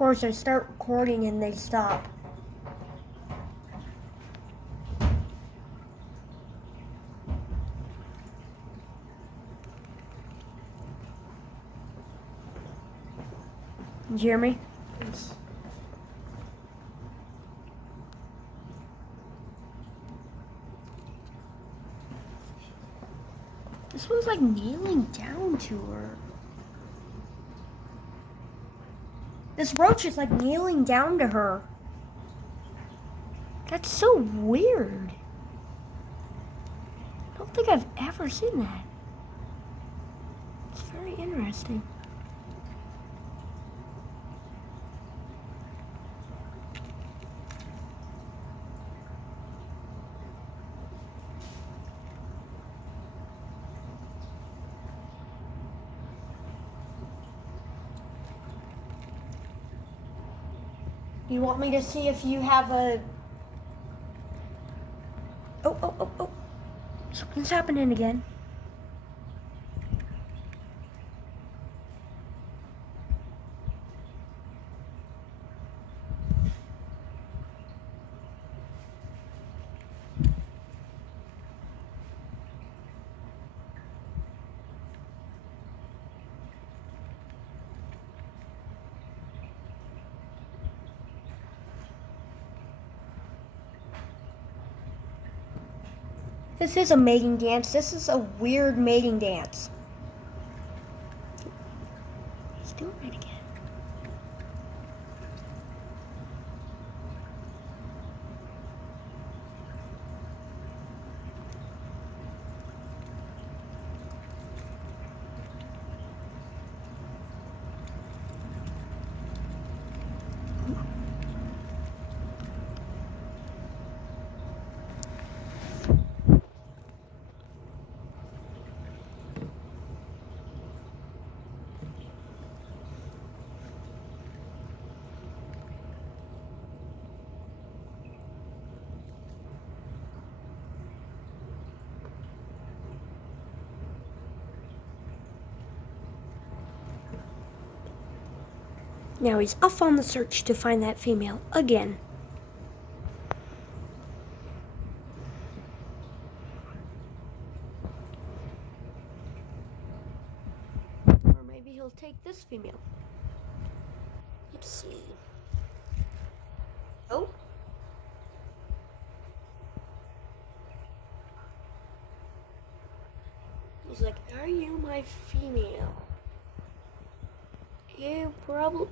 course, I start recording and they stop. Did you hear me? Yes. This one's like kneeling down to her. This roach is like kneeling down to her. That's so weird. I don't think I've ever seen that. It's very interesting. You want me to see if you have a... Oh. Something's happening again. This is a mating dance. This is a weird mating dance. He's doing it again. Now he's off on the search to find that female again. Or maybe he'll take this female. Let's see. Oh. He's like, are you my female?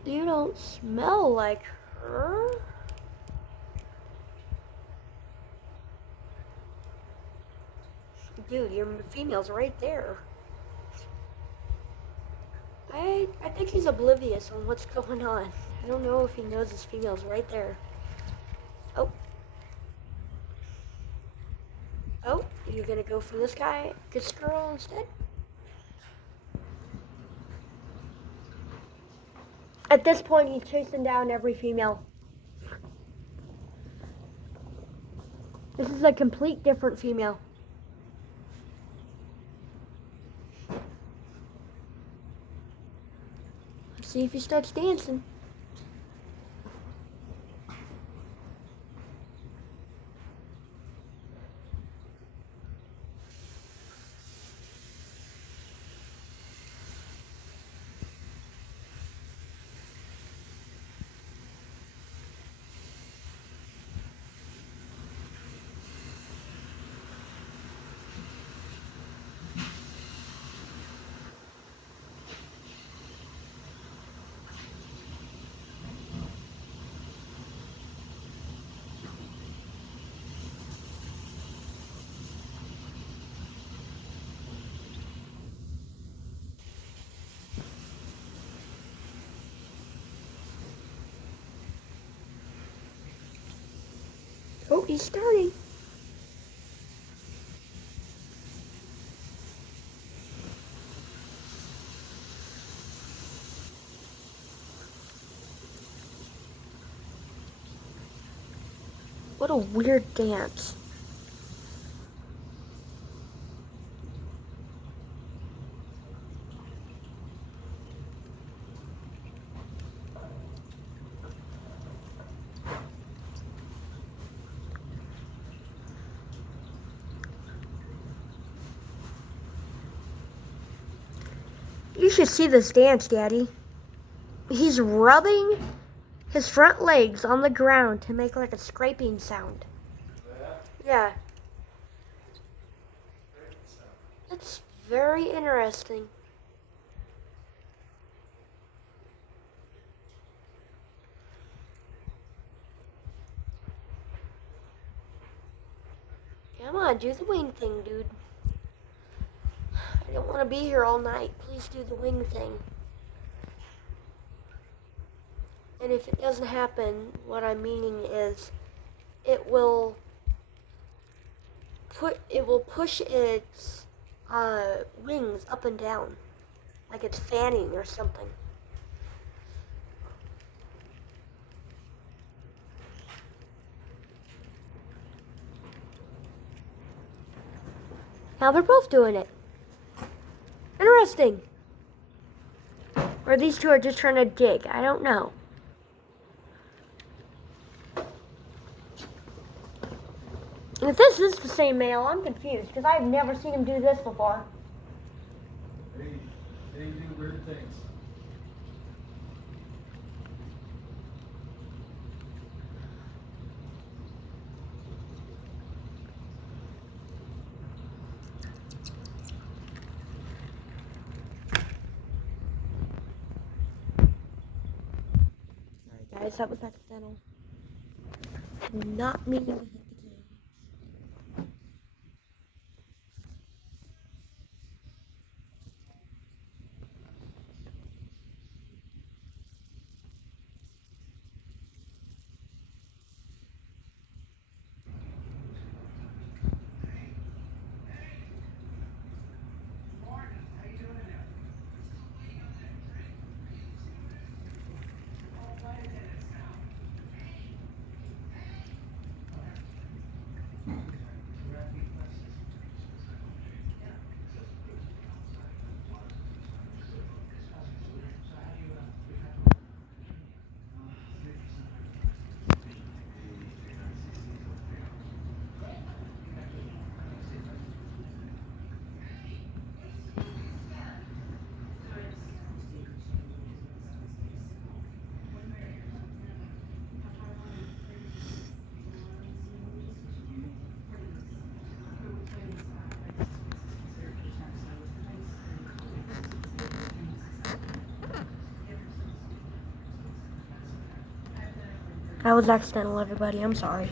You don't smell like her. Dude, your female's right there. I think he's oblivious on what's going on. I don't know if he knows his female's right there. Oh. Oh, you're gonna go for this girl instead? At this point, he's chasing down every female. This is a complete different female. Let's see if he starts dancing. Oh, he's starting. What a weird dance. should see this dance, Daddy. He's rubbing his front legs on the ground to make like a scraping sound. Yeah. That's very interesting. Come on, do the wing thing, dude. I don't want to be here all night. Please do the wing thing. And if it doesn't happen, what I'm meaning is it will push its wings up and down, like it's fanning or something. Now they're both doing it. Interesting. Or these two are just trying to dig. I don't know. And if this is the same male, I'm confused because I've never seen him do this before. They do weird things. Sorry guys, that was accidental. Not meaning to hit the cage. That was accidental, everybody. I'm sorry.